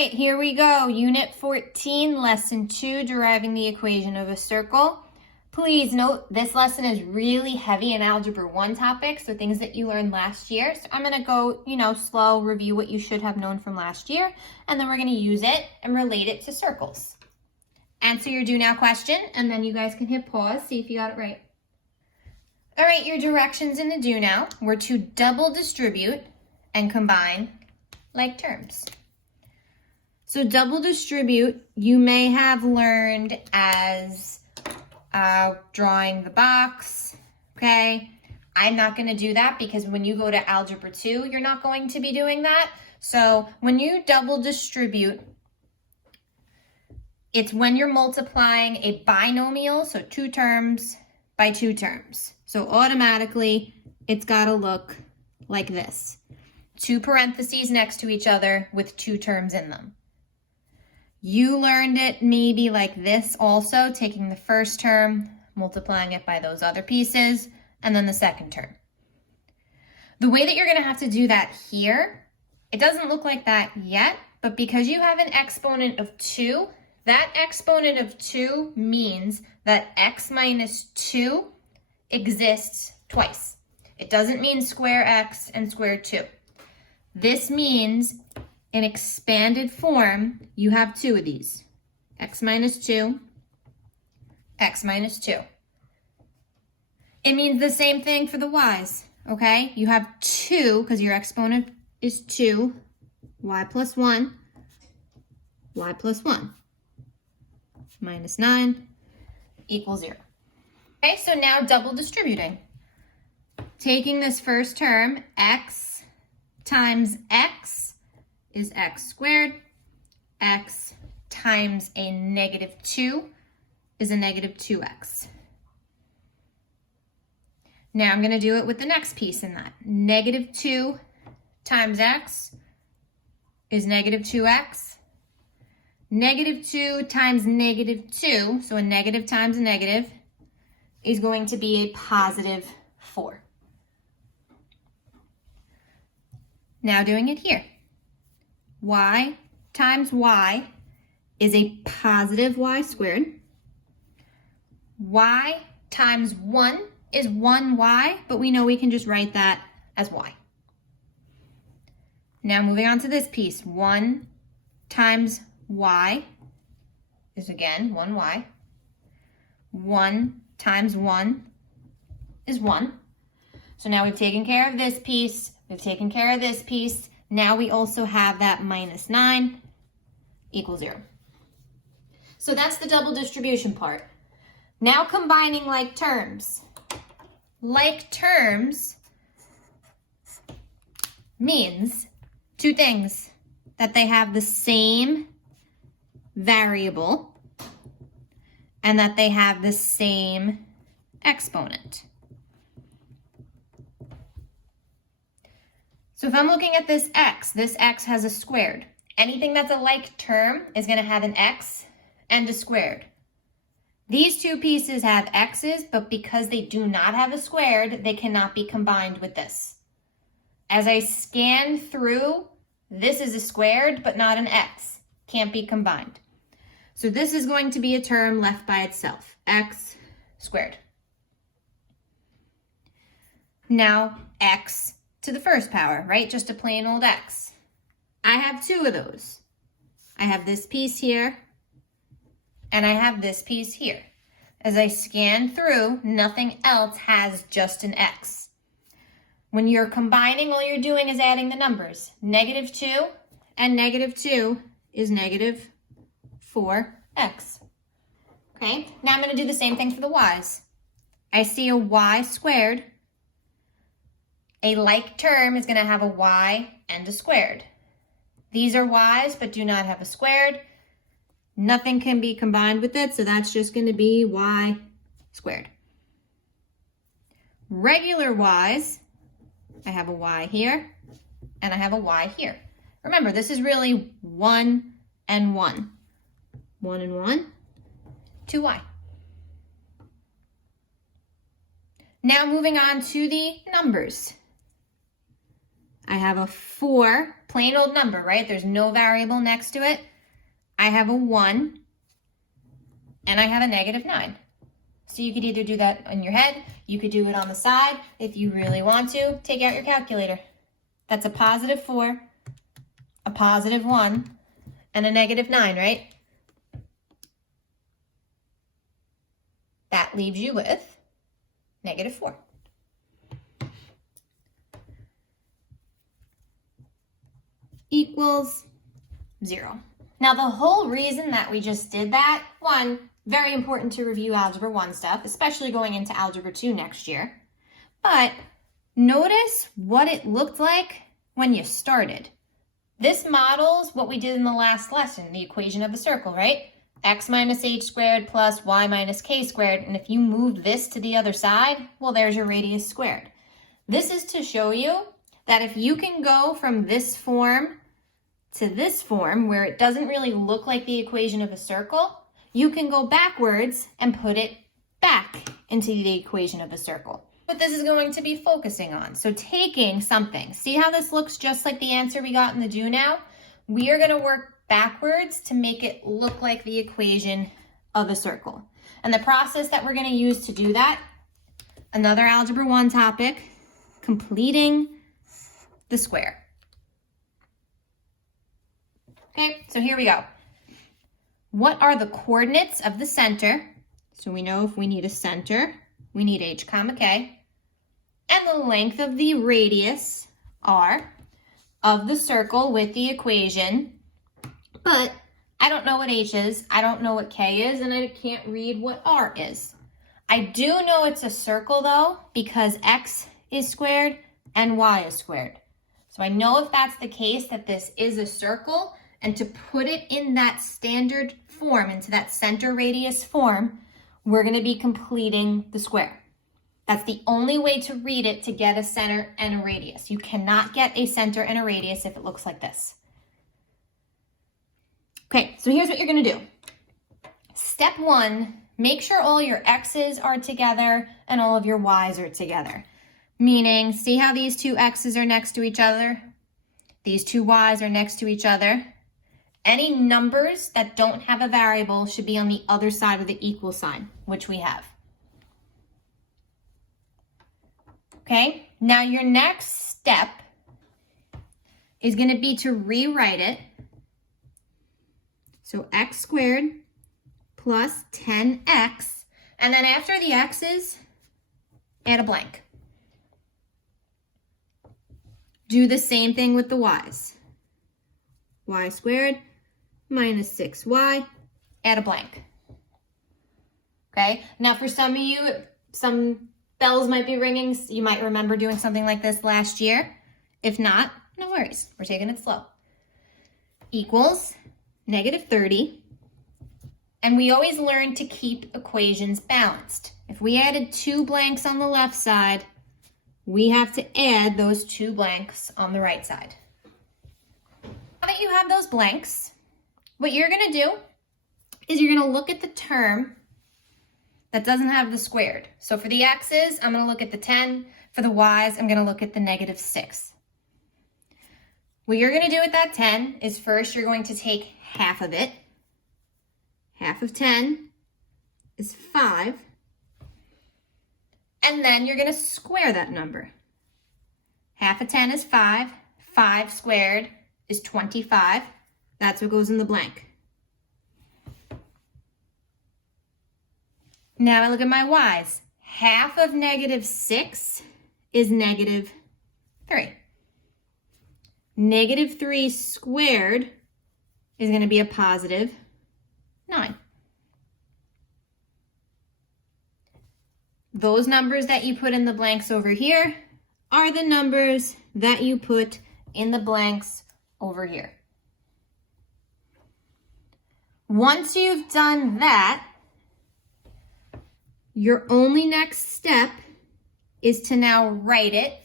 right, here we go. Unit 14, Lesson 2, Deriving the Equation of a Circle. Please note, this lesson is really heavy in Algebra 1 topics, so things that you learned last year. So I'm going to go, slow, review what you should have known from last year, and then we're going to use it and relate it to circles. Answer your do now question, and then you guys can hit pause, see if you got it right. All right, your directions in the do now were to double distribute and combine like terms. So double distribute, you may have learned as drawing the box, okay? I'm not going to do that because when you go to Algebra 2, you're not going to be doing that. So when you double distribute, it's when you're multiplying a binomial, so 2 terms by 2 terms. So automatically, it's got to look like this. 2 parentheses next to each other with 2 terms in them. You learned it maybe like this also, taking the first term, multiplying it by those other pieces, and then the second term. The way that you're going to have to do that here, it doesn't look like that yet, but because you have an exponent of 2, that exponent of 2 means that x minus 2 exists twice. It doesn't mean square x and square 2. This means in expanded form, you have 2 of these. X minus 2, x minus 2. It means the same thing for the y's, okay? You have 2, because your exponent is 2, y plus 1, y plus 1. Minus 9 equals 0. Okay, so now double distributing. Taking this first term, x times x is x squared. X times a negative 2 is a negative 2x. Now I'm going to do it with the next piece in that. Negative 2 times x is negative 2x. Negative 2 times negative 2, so a negative times a negative, is going to be a positive 4. Now doing it here. Y times y is a positive y squared. Y times 1 is 1y, but we know we can just write that as y. Now moving on to this piece. 1 times y is again 1y. 1 times 1 is 1. So now we've taken care of this piece. We've taken care of this piece. Now we also have that minus 9 equals 0. So that's the double distribution part. Now combining like terms. Like terms means 2 things. That they have the same variable and that they have the same exponent. So if I'm looking at this x has a squared. Anything that's a like term is going to have an x and a squared. These 2 pieces have x's, but because they do not have a squared, they cannot be combined with this. As I scan through, this is a squared, but not an x. Can't be combined. So this is going to be a term left by itself, x squared. Now, x to the first power, right? Just a plain old x. I have 2 of those. I have this piece here, and I have this piece here. As I scan through, nothing else has just an x. When you're combining, all you're doing is adding the numbers. Negative 2 and negative 2 is negative 4x. Okay, now I'm going to do the same thing for the y's. I see a y squared. A like term is going to have a y and a squared. These are y's but do not have a squared. Nothing can be combined with it, so that's just going to be y squared. Regular y's, I have a y here and I have a y here. Remember, this is really 1 and 1. 1 and 1, 2y. Now moving on to the numbers. I have a 4, plain old number, right? There's no variable next to it. I have a 1, and I have a -9. So you could either do that in your head, you could do it on the side. If you really want to, take out your calculator. That's a +4, a +1, and a -9, right? That leaves you with -4. Equals 0. Now the whole reason that we just did that, one, very important to review Algebra 1 stuff, especially going into Algebra 2 next year. But notice what it looked like when you started. This models what we did in the last lesson, the equation of a circle, right? X minus h squared plus y minus k squared. And if you move this to the other side, well, there's your radius squared. This is to show you that if you can go from this form to this form where it doesn't really look like the equation of a circle, you can go backwards and put it back into the equation of a circle. What this is going to be focusing on. So taking something, see how this looks just like the answer we got in the do now? We are going to work backwards to make it look like the equation of a circle. And the process that we're going to use to do that, another Algebra 1 topic, completing the square. Okay, so here we go. What are the coordinates of the center? So we know if we need a center, we need h comma k. And the length of the radius, r, of the circle with the equation. But I don't know what h is, I don't know what k is, and I can't read what r is. I do know it's a circle though, because x is squared and y is squared. So I know if that's the case that this is a circle, and to put it in that standard form, into that center radius form, we're going to be completing the square. That's the only way to read it to get a center and a radius. You cannot get a center and a radius if it looks like this. Okay, so here's what you're going to do. Step 1, make sure all your x's are together and all of your y's are together. Meaning, see how these two x's are next to each other? These two y's are next to each other. Any numbers that don't have a variable should be on the other side of the equal sign, which we have. Okay, now your next step is going to be to rewrite it. So x squared plus 10x, and then after the x's, add a blank. Do the same thing with the y's. Y squared minus 6y, add a blank. Okay, now for some of you, some bells might be ringing. You might remember doing something like this last year. If not, no worries, we're taking it slow. Equals -30. And we always learn to keep equations balanced. If we added 2 blanks on the left side, we have to add those 2 blanks on the right side. Now that you have those blanks, what you're going to do is you're going to look at the term that doesn't have the squared. So for the x's, I'm going to look at the 10. For the y's, I'm going to look at the -6. What you're going to do with that 10 is first you're going to take half of it. Half of 10 is 5. And then you're going to square that number. Half of 10 is 5. 5 squared is 25. That's what goes in the blank. Now I look at my y's. Half of -6 is -3. -3 squared is going to be a +9. Those numbers that you put in the blanks over here are the numbers that you put in the blanks over here. Once you've done that, your only next step is to now write it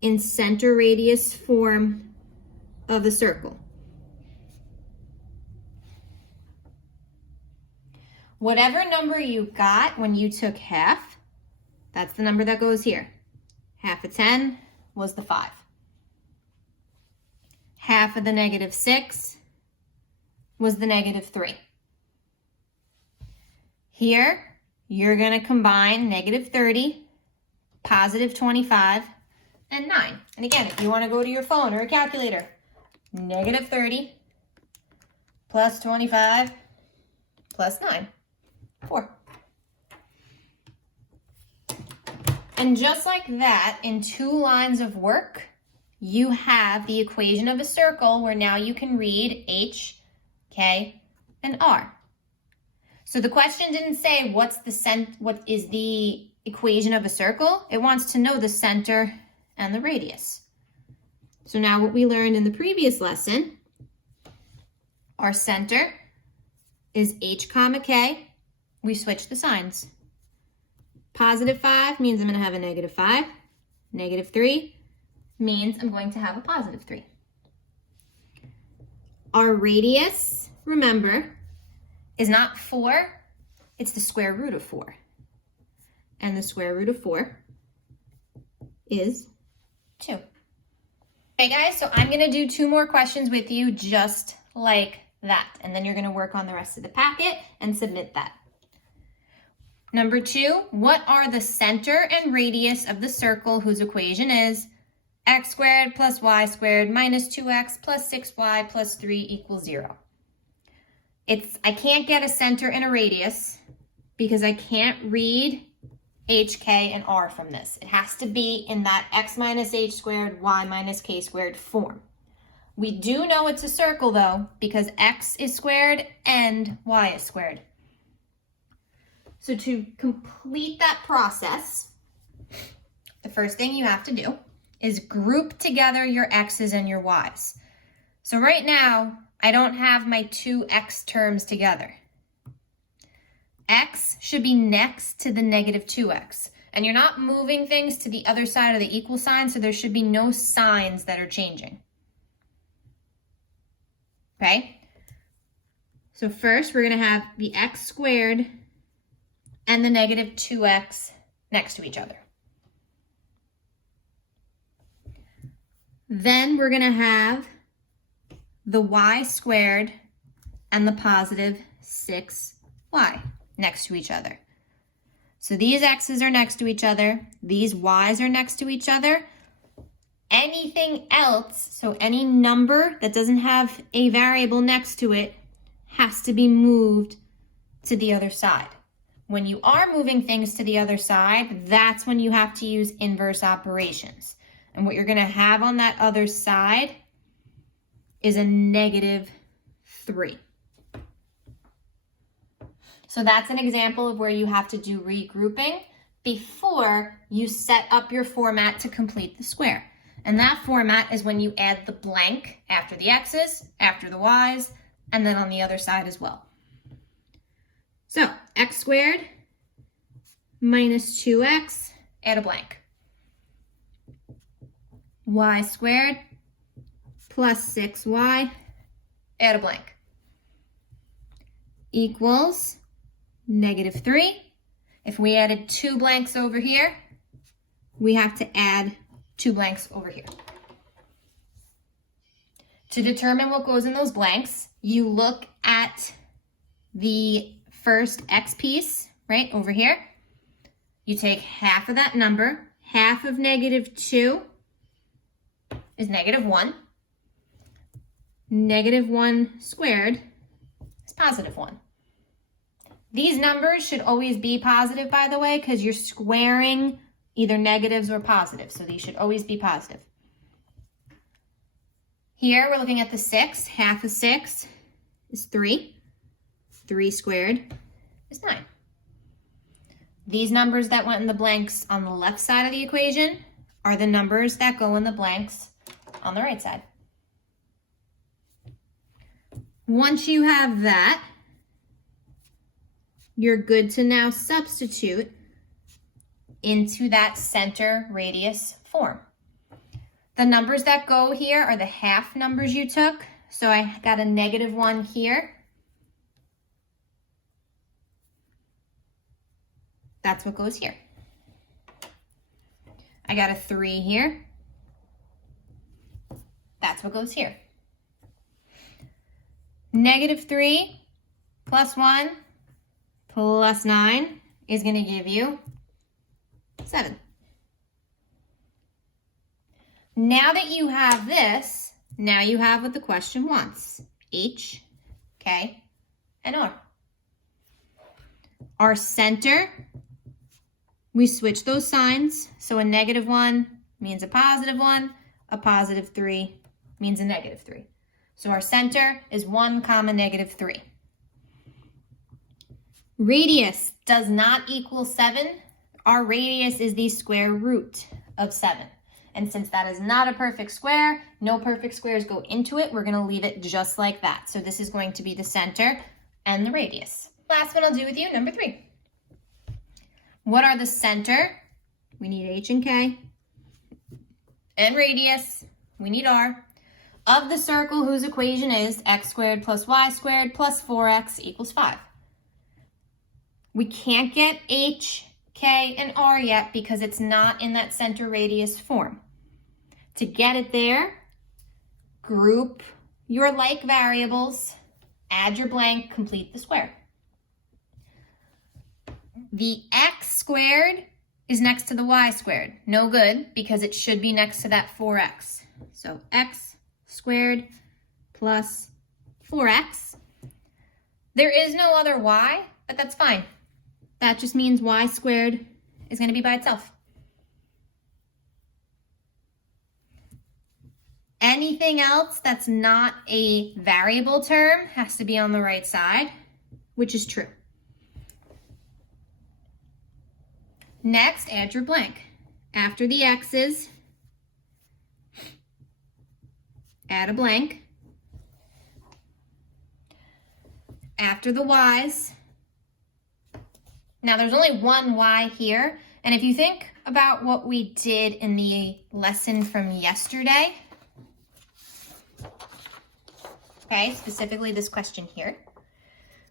in center radius form of a circle. Whatever number you got when you took half, that's the number that goes here. Half of 10 was the 5. half of the negative 6 was the negative 3. Here, you're going to combine negative 30, positive 25, and 9. And again, if you want to go to your phone or a calculator, negative 30 plus 25 plus 9, 4. And just like that, in 2 lines of work, you have the equation of a circle where now you can read H, K, and R. So the question didn't say what is the equation of a circle. It wants to know the center and the radius. So now what we learned in the previous lesson, our center is H comma K. We switch the signs. Positive 5 means I'm going to have a negative 5. Negative 3 means I'm going to have a positive 3. Our radius, remember, is not 4, it's the square root of 4. And the square root of 4 is 2. Okay guys, so I'm going to do 2 more questions with you just like that. And then you're going to work on the rest of the packet and submit that. Number 2, what are the center and radius of the circle whose equation is x squared plus y squared minus 2x plus 6y plus 3 equals 0? I can't get a center and a radius because I can't read h, k, and r from this. It has to be in that x minus h squared, y minus k squared form. We do know it's a circle though because x is squared and y is squared. So to complete that process, the first thing you have to do is group together your x's and your y's. So right now, I don't have my 2 x terms together. X should be next to the negative 2x. And you're not moving things to the other side of the equal sign, so there should be no signs that are changing. Okay? So first, we're going to have the x squared and the negative 2x next to each other. Then we're going to have the y squared and the positive 6y next to each other. So these x's are next to each other. These y's are next to each other. Anything else, so any number that doesn't have a variable next to it, has to be moved to the other side. When you are moving things to the other side, that's when you have to use inverse operations. And what you're going to have on that other side is a negative 3. So that's an example of where you have to do regrouping before you set up your format to complete the square. And that format is when you add the blank after the x's, after the y's, and then on the other side as well. So x squared minus 2x, add a blank. Y squared plus 6y, add a blank, equals negative 3. If we added 2 blanks over here, we have to add 2 blanks over here. To determine what goes in those blanks, you look at the first x piece, right, over here. You take half of that number. Half of negative 2 is negative 1. Negative 1 squared is positive 1. These numbers should always be positive, by the way, because you're squaring either negatives or positives. So these should always be positive. Here we're looking at the 6. Half of 6 is 3. 3 squared is 9. These numbers that went in the blanks on the left side of the equation are the numbers that go in the blanks on the right side. Once you have that, you're good to now substitute into that center radius form. The numbers that go here are the half numbers you took. So I got a negative 1 here. That's what goes here. I got a 3 here. That's what goes here. -3 plus 1 plus 9 is going to give you 7. Now that you have this, now you have what the question wants. H, K, and R. Our center, we switch those signs. So a -1 means a +1, a +3 means a -3. So our center is 1, -3. Radius does not equal 7. Our radius is the square root of 7. And since that is not a perfect square, no perfect squares go into it, we're going to leave it just like that. So this is going to be the center and the radius. Last one I'll do with you, number 3. What are the center? We need H and K. And radius, we need R. Of the circle whose equation is x squared plus y squared plus 4x equals 5. We can't get H, K, and R yet because it's not in that center radius form. To get it there, group your like variables, add your blank, complete the square. The x squared is next to the y squared. No good because it should be next to that 4x. So x squared plus 4x. There is no other y, but that's fine. That just means y squared is going to be by itself. Anything else that's not a variable term has to be on the right side, which is true. Next, add your blank. After the x's, add a blank. After the y's, now there's only one y here, and if you think about what we did in the lesson from yesterday, okay, specifically this question here,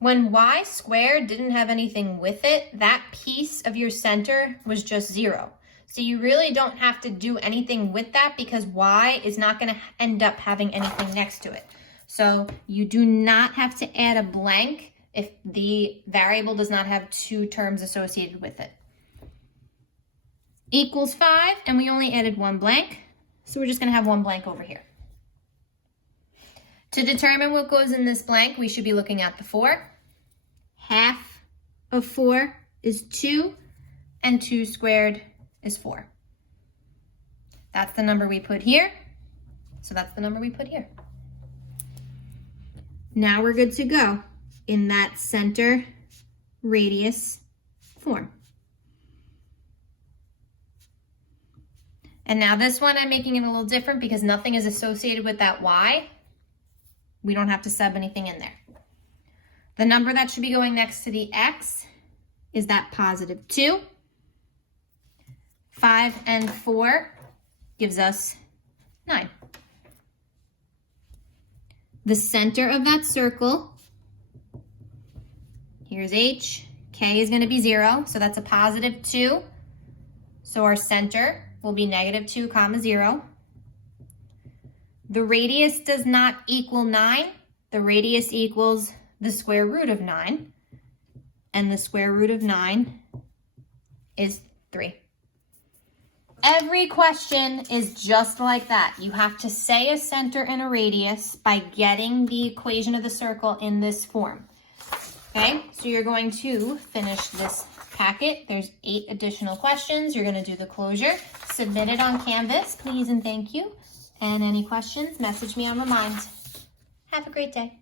when y squared didn't have anything with it, that piece of your center was just 0. So you really don't have to do anything with that because y is not going to end up having anything next to it. So you do not have to add a blank if the variable does not have 2 terms associated with it. Equals 5, and we only added 1 blank, so we're just going to have 1 blank over here. To determine what goes in this blank, we should be looking at the 4. Half of 4 is 2, and 2 squared is 4. That's the number we put here, so that's the number we put here. Now we're good to go in that center radius form. And now this one I'm making it a little different because nothing is associated with that y. We don't have to sub anything in there. The number that should be going next to the x is that +2. 5 and 4 gives us 9. The center of that circle, here's H, K is going to be 0, so that's a +2. So our center will be -2, 0. The radius does not equal 9. The radius equals the square root of 9. And the square root of 9 is 3. Every question is just like that. You have to say a center and a radius by getting the equation of the circle in this form. Okay, so you're going to finish this packet. There's 8 additional questions. You're going to do the closure. Submit it on Canvas, please and thank you. And any questions, message me on Remind. Have a great day.